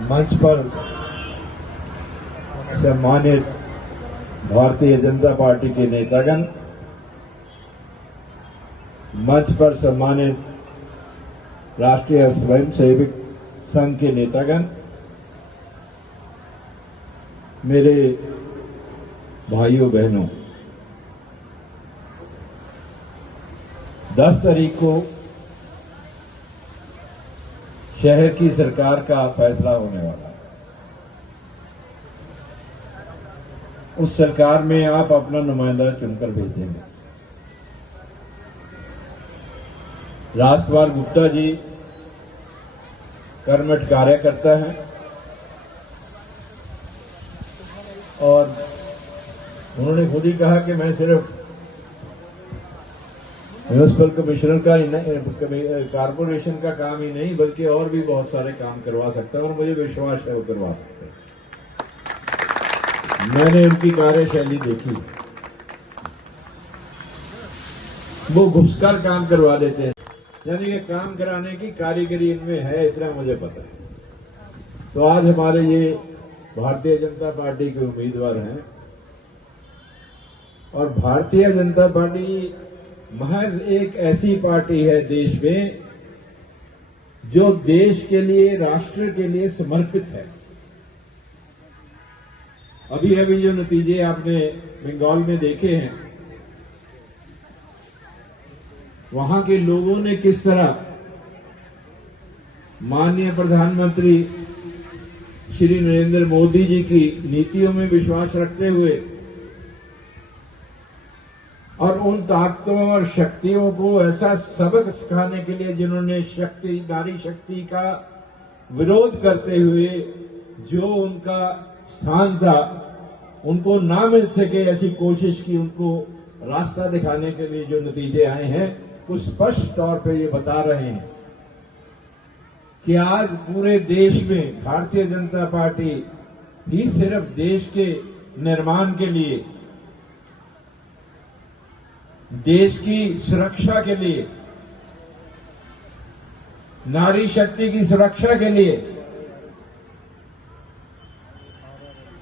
मंच पर सम्मानित भारतीय जनता पार्टी के नेतागण, मंच पर सम्मानित राष्ट्रीय स्वयंसेवक संघ के नेतागण, मेरे भाइयों बहनों, 10 तारीख को शहर की सरकार का फैसला होने वाला है। उस सरकार में आप अपना नुमाइंदा चुनकर भेजेंगे। राजकुमार गुप्ता जी कर्मठ कार्यकर्ता हैं और उन्होंने खुद ही कहा कि मैं सिर्फ म्यूनिसिपल कमिश्नर का ही नहीं, कारपोरेशन का काम ही नहीं बल्कि और भी बहुत सारे काम करवा सकता है और मुझे विश्वास है वो करवा सकते हैं। मैंने उनकी कार्यशैली देखी, वो घुसकर काम करवा देते हैं, यानी कि काम कराने की कारीगरी इनमें है, इतना मुझे पता है। तो आज हमारे ये भारतीय जनता पार्टी के उम्मीदवार हैं और भारतीय जनता पार्टी महज एक ऐसी पार्टी है देश में जो देश के लिए, राष्ट्र के लिए समर्पित है। अभी अभी जो नतीजे आपने बंगाल में देखे हैं, वहां के लोगों ने किस तरह माननीय प्रधानमंत्री श्री नरेंद्र मोदी जी की नीतियों में विश्वास रखते हुए और उन ताकतों और शक्तियों को ऐसा सबक सिखाने के लिए जिन्होंने नारी शक्ति का विरोध करते हुए जो उनका स्थान था उनको ना मिल सके, ऐसी कोशिश की, उनको रास्ता दिखाने के लिए जो नतीजे आए हैं वो स्पष्ट तौर पे ये बता रहे हैं कि आज पूरे देश में भारतीय जनता पार्टी ही सिर्फ देश के निर्माण के लिए, देश की सुरक्षा के लिए, नारी शक्ति की सुरक्षा के लिए,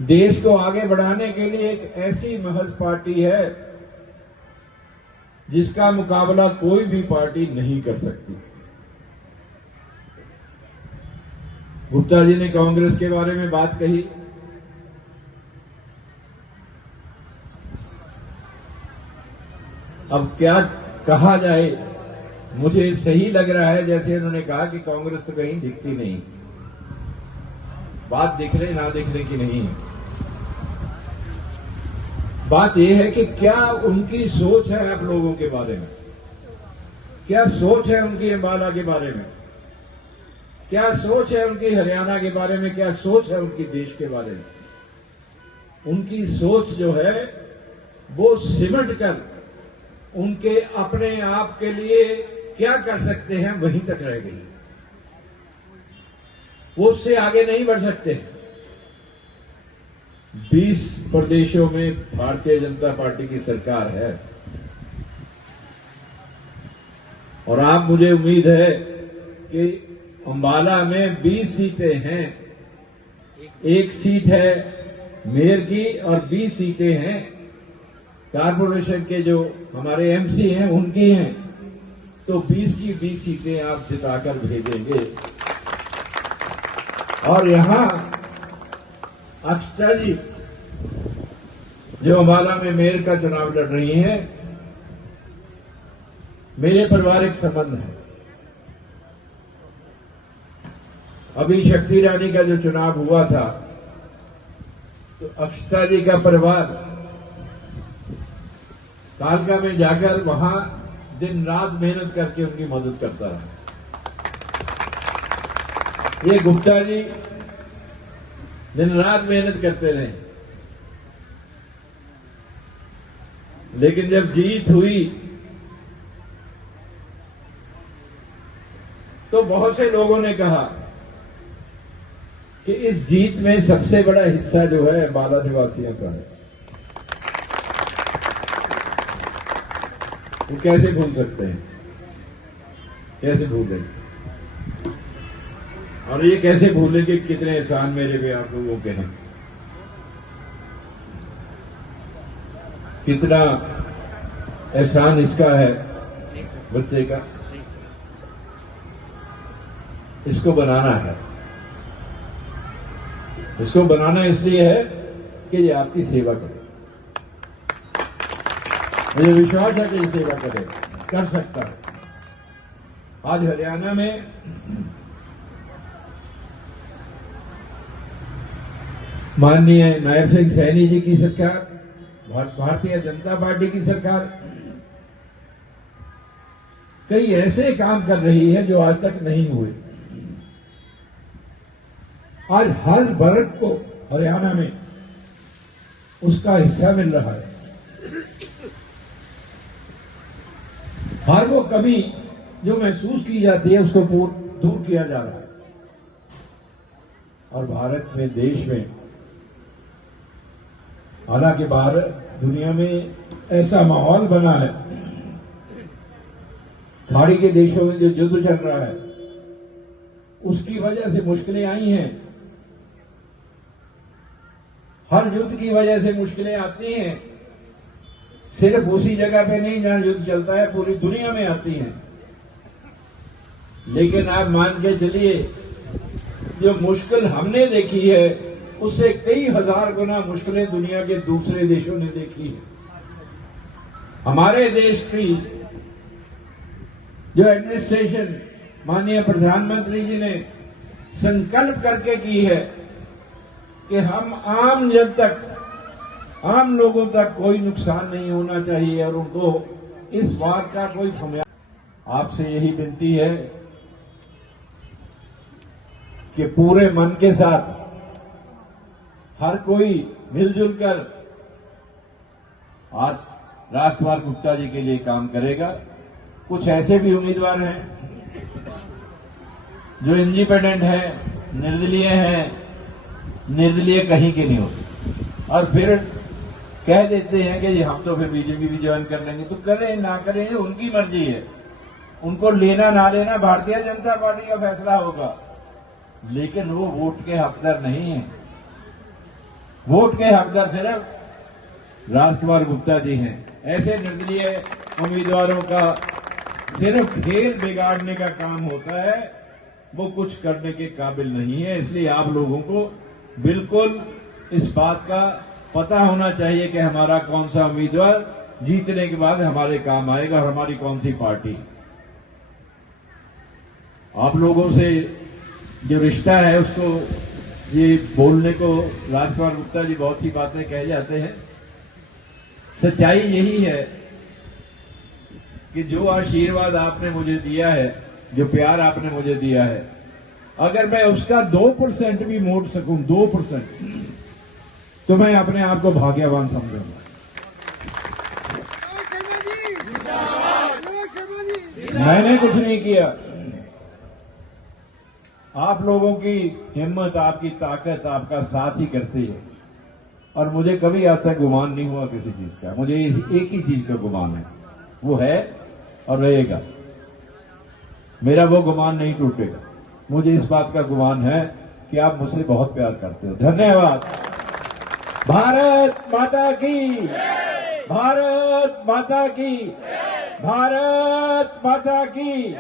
देश को आगे बढ़ाने के लिए एक ऐसी महज पार्टी है जिसका मुकाबला कोई भी पार्टी नहीं कर सकती। गुप्ता जी ने कांग्रेस के बारे में बात कही। अब क्या कहा जाए, मुझे सही लग रहा है जैसे उन्होंने कहा कि कांग्रेस तो कहीं दिखती नहीं। बात दिखने ना दिखने की नहीं है, बात यह है कि क्या उनकी सोच है आप लोगों के बारे में, क्या सोच है उनकी अंबाला के बारे में, क्या सोच है उनकी हरियाणा के बारे में, क्या सोच है उनकी देश के बारे में। उनकी सोच जो है वो सिमट कर उनके अपने आप के लिए क्या कर सकते हैं वहीं तक रह गई, वो उससे आगे नहीं बढ़ सकते। 20 प्रदेशों में भारतीय जनता पार्टी की सरकार है और आप, मुझे उम्मीद है कि अंबाला में 20 सीटें हैं, एक सीट है मेयर की और 20 सीटें हैं कारपोरेशन के जो हमारे एमसी हैं उनकी हैं। तो 20 की 20 सीटें आप जिताकर भेजेंगे। और यहां अक्षता जी जो अंबाला में मेयर का चुनाव लड़ रही हैं, मेरे पारिवारिक संबंध है। अभी शक्ति रानी का जो चुनाव हुआ था तो अक्षता जी का परिवार कालका में जाकर वहां दिन रात मेहनत करके उनकी मदद करता रहा। ये गुप्ता जी दिन रात मेहनत करते रहे, लेकिन जब जीत हुई तो बहुत से लोगों ने कहा कि इस जीत में सबसे बड़ा हिस्सा जो है अंबाला निवासियों का है। वो कैसे भूल सकते हैं, कैसे भूलें। और ये कैसे भूले कि कितने एहसान मेरे पे आप लोगों के हैं, कितना एहसान इसका है बच्चे का। इसको बनाना है, इसको बनाना इसलिए है कि ये आपकी सेवा करे। मुझे विश्वास है कि ये सेवा करे, कर सकता है। आज हरियाणा में माननीय नायब सिंह सैनी जी की सरकार, भारतीय जनता पार्टी की सरकार कई ऐसे काम कर रही है जो आज तक नहीं हुए। आज हर वर्ग को हरियाणा में उसका हिस्सा मिल रहा है। हर वो कमी जो महसूस की जाती है उसको दूर किया जा रहा है। और भारत में, देश में, हालांकि बाहर दुनिया में ऐसा माहौल बना है, खाड़ी के देशों में जो युद्ध चल रहा है उसकी वजह से मुश्किलें आई हैं। हर युद्ध की वजह से मुश्किलें आती हैं, सिर्फ उसी जगह पे नहीं जहां युद्ध चलता है, पूरी दुनिया में आती हैं। लेकिन आप मान के चलिए, जो मुश्किल हमने देखी है उससे कई हजार गुना मुश्किलें दुनिया के दूसरे देशों ने देखी है। हमारे देश की जो एडमिनिस्ट्रेशन माननीय प्रधानमंत्री जी ने संकल्प करके की है कि हम आम जन तक, आम लोगों तक कोई नुकसान नहीं होना चाहिए और उनको इस बात का कोई खमियाजा। आपसे यही विनती है कि पूरे मन के साथ हर कोई मिलजुल कर आज राजकुमार गुप्ता जी के लिए काम करेगा। कुछ ऐसे भी उम्मीदवार हैं जो इंडिपेंडेंट है, निर्दलीय हैं, निर्दलीय कहीं के नहीं होते और फिर कह देते हैं कि हम तो फिर बीजेपी भी ज्वाइन कर लेंगे। तो करें ना करें ये उनकी मर्जी है, उनको लेना ना लेना भारतीय जनता पार्टी का फैसला होगा। लेकिन वो वोट के हकदार नहीं है। वोट के हकदार सिर्फ राजकुमार गुप्ता जी हैं। ऐसे निर्दलीय उम्मीदवारों का सिर्फ खेल बिगाड़ने का काम होता है, वो कुछ करने के काबिल नहीं है। इसलिए आप लोगों को बिल्कुल इस बात का पता होना चाहिए कि हमारा कौन सा उम्मीदवार जीतने के बाद हमारे काम आएगा और हमारी कौन सी पार्टी। आप लोगों से जो रिश्ता है उसको ये बोलने को राजकुमार गुप्ता जी बहुत सी बातें कह जाते हैं। सच्चाई यही है कि जो आशीर्वाद आपने मुझे दिया है, जो प्यार आपने मुझे दिया है, अगर मैं उसका 2% भी मोड़ सकूं, 2%, तो मैं अपने आप को भाग्यवान समझूंगा। मैंने कुछ नहीं किया, आप लोगों की हिम्मत, आपकी ताकत, आपका साथ ही करती है। और मुझे कभी आज तक गुमान नहीं हुआ किसी चीज का। मुझे एक ही चीज का गुमान है, वो है और रहेगा। मेरा वो गुमान नहीं टूटेगा। मुझे इस बात का गुमान है कि आप मुझसे बहुत प्यार करते हो। धन्यवाद। भारत माता की, भारत माता की, भारत माता की।